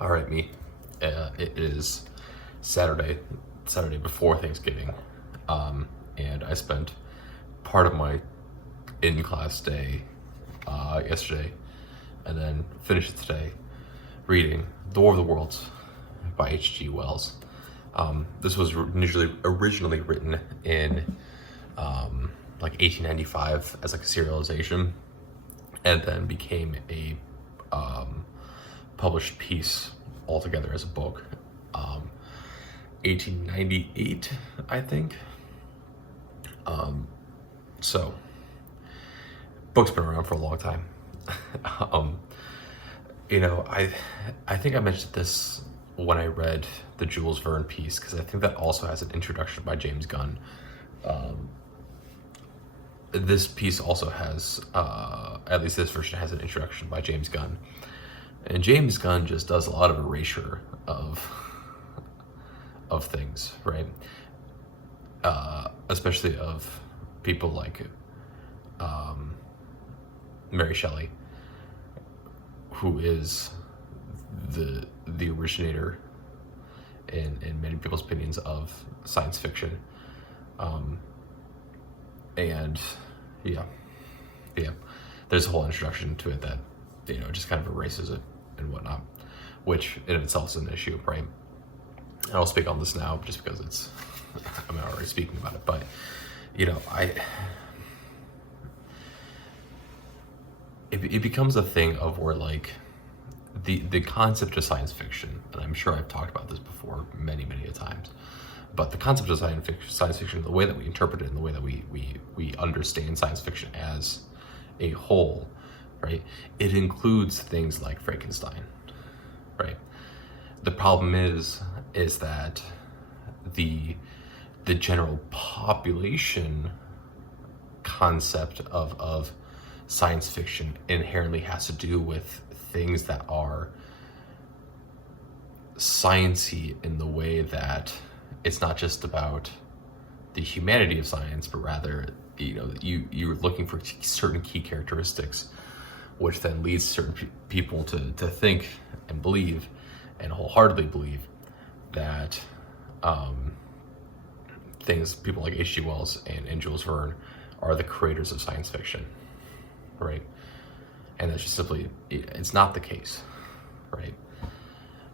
All right, me. It is Saturday before Thanksgiving, and I spent part of my in-class day yesterday, and then finished it today reading *The War of the Worlds* by H.G. Wells. This was originally written in like 1895 as like a serialization, and then became a published piece altogether as a book. 1898, I think. So, book's been around for a long time. um, I think I mentioned this when I read the Jules Verne piece, because I think that also has an introduction by James Gunn. This piece also has, at least this version has an introduction by James Gunn. And James Gunn just does a lot of erasure of things, right? Especially of people like Mary Shelley, who is the originator in many people's opinions of science fiction. And yeah, there's a whole introduction to it that just kind of erases it and whatnot, which in itself is an issue, right? And I'll speak on this now just because it's I'm already speaking about it, but it becomes a thing of where like the concept of science fiction, and I'm sure I've talked about this before many a times, but the concept of science fiction, the way that we interpret it and the way that we understand science fiction as a whole, right? It includes things like Frankenstein, right? The problem is that the general population concept of science fiction inherently has to do with things that are sciencey in the way that it's not just about the humanity of science, but rather you're looking for certain key characteristics, which then leads certain people to think and believe and wholeheartedly believe that people like H.G. Wells and Jules Verne are the creators of science fiction, right? And that's just simply, it's not the case, right?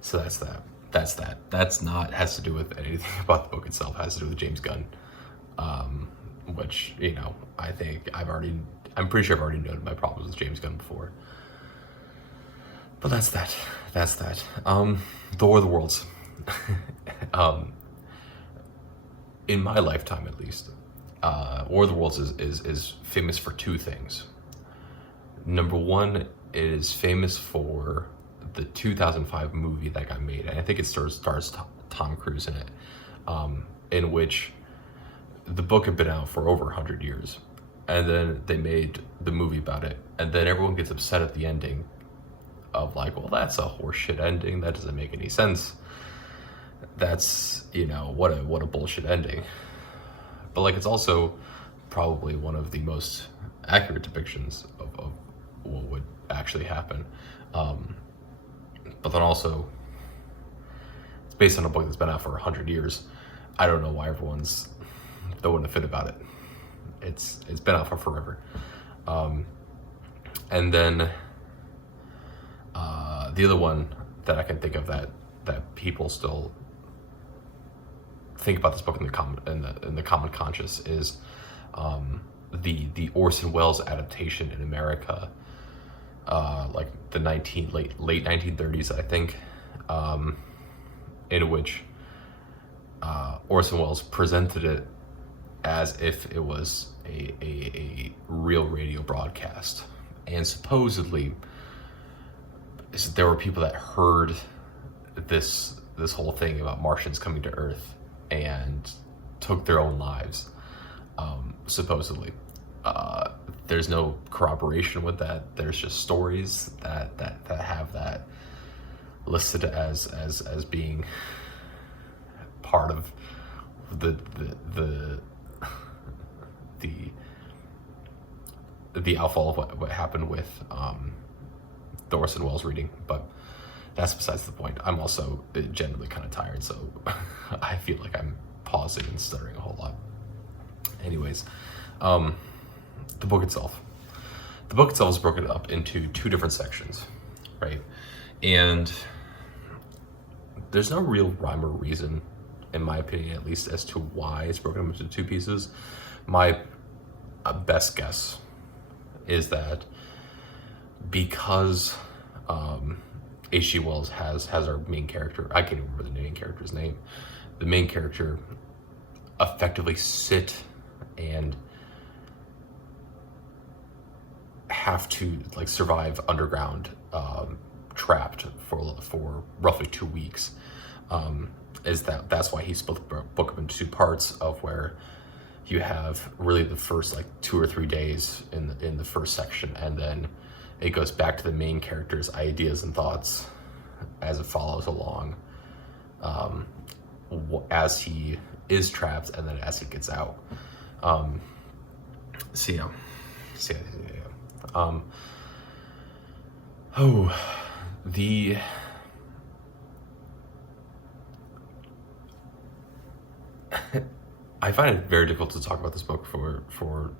So that's that. Has to do with anything about the book itself. It has to do with James Gunn, which, I think I'm pretty sure I've already noted my problems with James Gunn before. But that's that. The War of the Worlds. In my lifetime, at least, War of the Worlds is famous for two things. Number one, it is famous for the 2005 movie that got made, and I think it stars Tom Cruise in it, in which the book had been out for over 100 years, and then they made the movie about it, and then everyone gets upset at the ending of like, well, that's a horseshit ending, that doesn't make any sense, that's what a bullshit ending. But like, it's also probably one of the most accurate depictions of what would actually happen. But then also, it's based on a book that's been out for 100 years. I don't know why everyone's throwing a fit about it. It's been out for forever. And then the other one that I can think of that people still think about this book in the common conscious is the Orson Welles adaptation in America, like the late 1930s, I think, in which Orson Welles presented it as if it was a real radio broadcast, and supposedly there were people that heard this whole thing about Martians coming to Earth and took their own lives, supposedly. There's no corroboration with that. There's just stories that have that listed as being part of the outfall of what happened with the Orson Welles reading. But that's besides the point. I'm also generally kind of tired, so I feel like I'm pausing and stuttering a whole lot. Anyways, the book itself. The book itself is broken up into two different sections, right? And there's no real rhyme or reason, in my opinion at least, as to why it's broken up into two pieces. My best guess is that because H.G. Wells has our main character, I can't even remember the main character's name, the main character effectively sit and have to like survive underground, trapped for roughly 2 weeks. That's why he split the book up into two parts, of where you have really the first like 2 or 3 days in the first section, and then it goes back to the main character's ideas and thoughts as it follows along, as he is trapped and then as he gets out. I find it very difficult to talk about this book for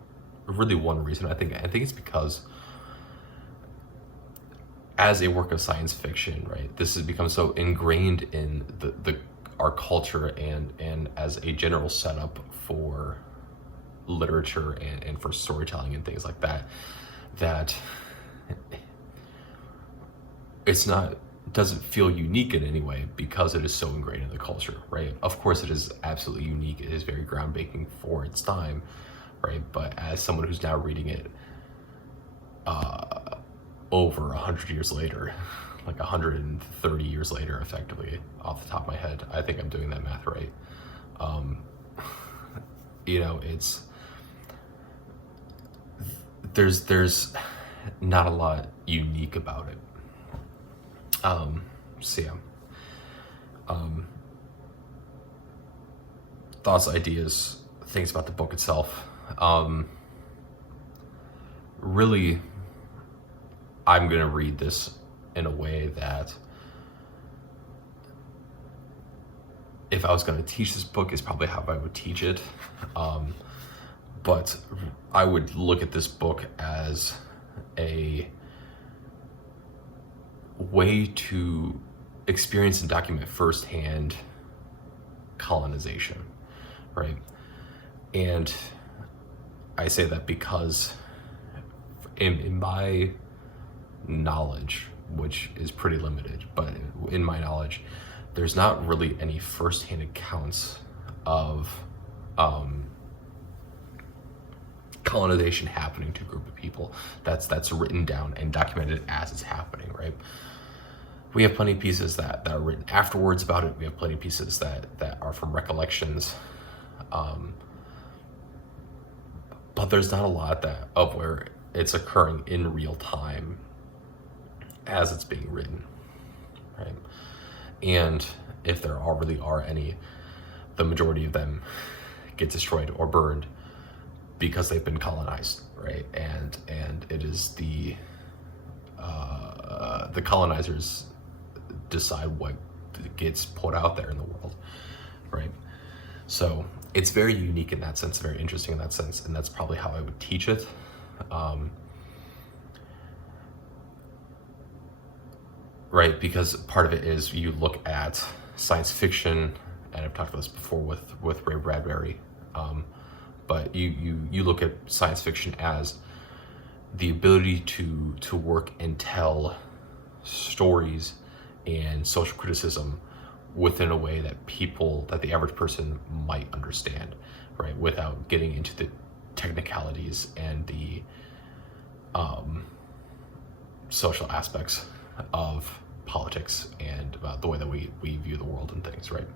really one reason. I think it's because as a work of science fiction, right, this has become so ingrained in our culture and as a general setup for literature and for storytelling and things like that, that doesn't feel unique in any way because it is so ingrained in the culture, right? Of course it is absolutely unique. It is very groundbreaking for its time, right? But as someone who's now reading it over 100 years later, like 130 years later, effectively, off the top of my head, I think I'm doing that math right. It's there's not a lot unique about it. Thoughts, ideas, things about the book itself. Really, I'm gonna read this in a way that if I was gonna teach this book is probably how I would teach it. But I would look at this book as a way to experience and document firsthand colonization, right? And I say that because in my knowledge, which is pretty limited, but in my knowledge, there's not really any firsthand accounts of colonization happening to a group of people that's written down and documented as it's happening, right? We have plenty of pieces that are written afterwards about it. We have plenty of pieces that are from recollections, but there's not a lot of where it's occurring in real time as it's being written, right? And if there really are any, the majority of them get destroyed or burned because they've been colonized, right? And it is the colonizers decide what gets put out there in the world, right? So it's very unique in that sense, very interesting in that sense, and that's probably how I would teach it. Right, because part of it is you look at science fiction, and I've talked about this before with Ray Bradbury, but you look at science fiction as the ability to work and tell stories and social criticism within a way that the average person might understand, right, without getting into the technicalities and the social aspects of politics and the way that we view the world and things, right?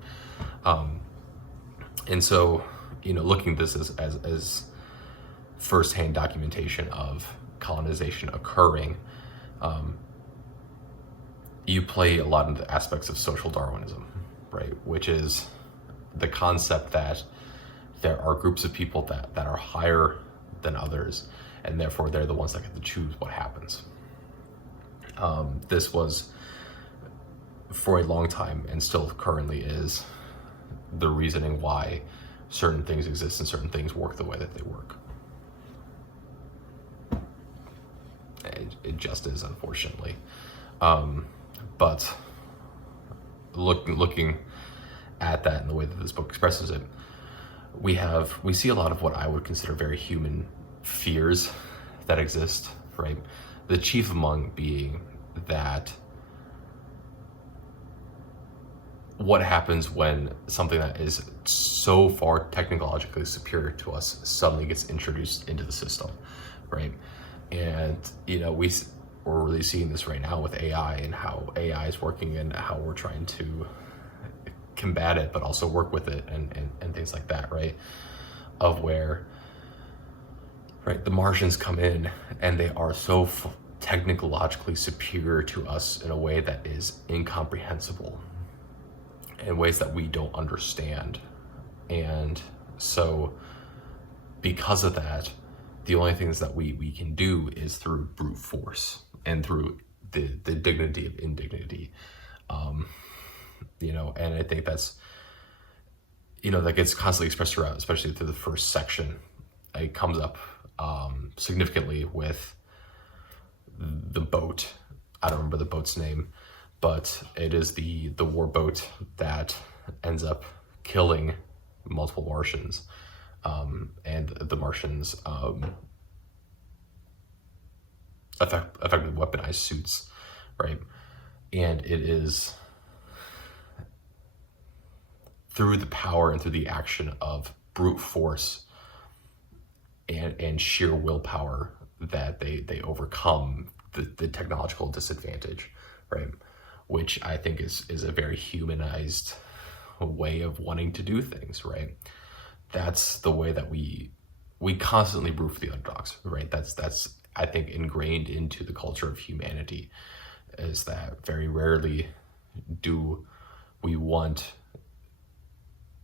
And so, looking at this as firsthand documentation of colonization occurring, you play a lot into the aspects of social Darwinism, right? Which is the concept that there are groups of people that are higher than others, and therefore they're the ones that get to choose what happens. This was for a long time, and still currently is, the reasoning why certain things exist and certain things work the way that they work. It just is, unfortunately. But looking at that and the way that this book expresses it, we see a lot of what I would consider very human fears that exist, right? The chief among being that what happens when something that is so far technologically superior to us suddenly gets introduced into the system, right? And we're really seeing this right now with AI and how AI is working and how we're trying to combat it, but also work with it and things like that, right? Of where, right, the Martians come in and they are so technologically superior to us in a way that is incomprehensible, in ways that we don't understand. And so because of that, the only things that we can do is through brute force and through the dignity of indignity. And I think that's, that gets constantly expressed throughout, especially through the first section. It comes up significantly with the boat. I don't remember the boat's name, but it is the war boat that ends up killing multiple Martians. And the Martians effectively weaponized suits, right? And it is through the power and through the action of brute force and sheer willpower that they overcome the technological disadvantage, right? Which I think is a very humanized way of wanting to do things, right? That's the way that we constantly root for the underdogs, right? That's I think ingrained into the culture of humanity, is that very rarely do we want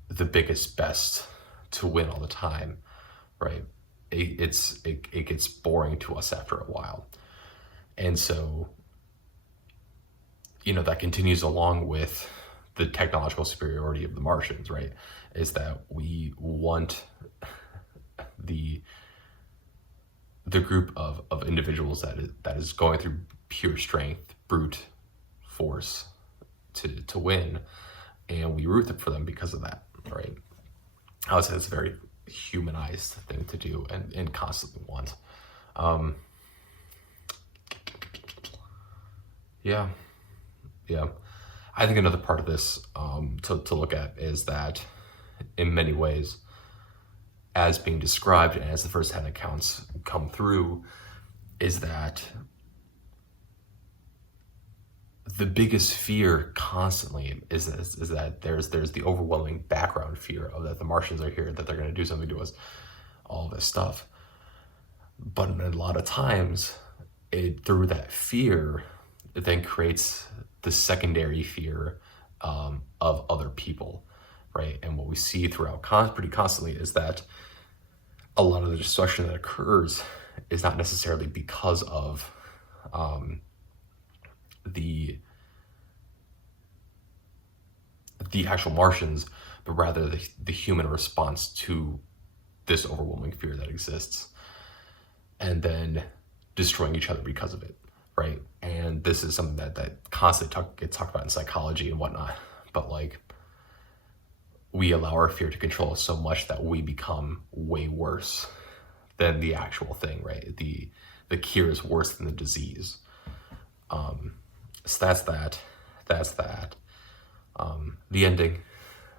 the biggest, best to win all the time, right? It gets boring to us after a while. And so, that continues along with the technological superiority of the Martians, right? Is that we want the group of individuals that is going through pure strength, brute force to win, and we root for them because of that, right? I would say it's a very humanized thing to do and constantly want. Yeah. I think another part of this to look at is that in many ways, as being described and as the first-hand accounts come through, is that the biggest fear constantly is that there's the overwhelming background fear of that the Martians are here, that they're going to do something to us, all this stuff. But a lot of times, through that fear, it then creates the secondary fear of other people, right? And what we see throughout pretty constantly is that a lot of the destruction that occurs is not necessarily because of the actual Martians, but rather the human response to this overwhelming fear that exists, and then destroying each other because of it, right? And this is something that constantly gets talked about in psychology and whatnot, but like, we allow our fear to control us so much that we become way worse than the actual thing, right? The cure is worse than the disease. So that's that. The ending,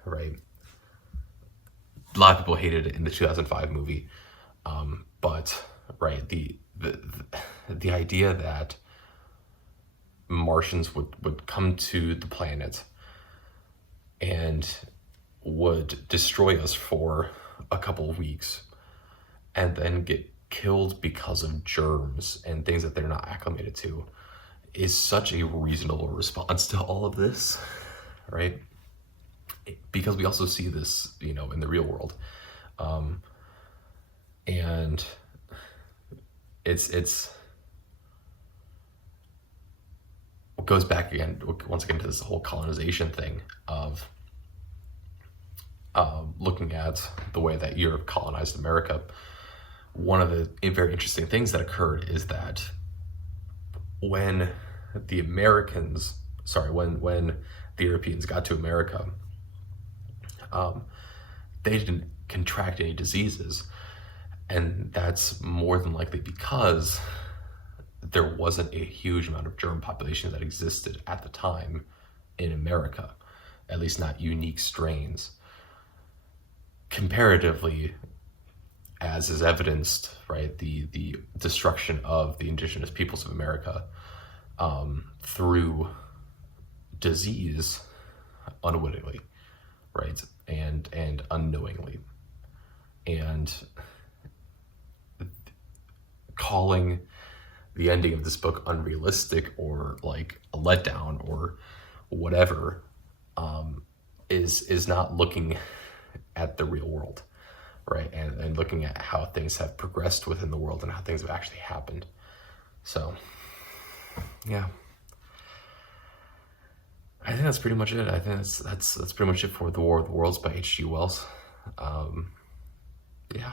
right? A lot of people hated it in the 2005 movie, but right, the idea that Martians would come to the planet and would destroy us for a couple of weeks and then get killed because of germs and things that they're not acclimated to is such a reasonable response to all of this, right? Because we also see this, in the real world. And it's goes back again, once again, to this whole colonization thing of looking at the way that Europe colonized America. One of the very interesting things that occurred is that when the Americans, when the Europeans got to America, they didn't contract any diseases. And that's more than likely because there wasn't a huge amount of germ population that existed at the time in America, at least not unique strains. Comparatively, as is evidenced, right, the destruction of the indigenous peoples of America through disease unwittingly, right, and unknowingly. And calling the ending of this book unrealistic or like a letdown or whatever is not looking at the real world, right, and looking at how things have progressed within the world and how things have actually happened. So yeah, I think that's pretty much it. I think that's pretty much it for The War of the Worlds by H.G. Wells. Yeah.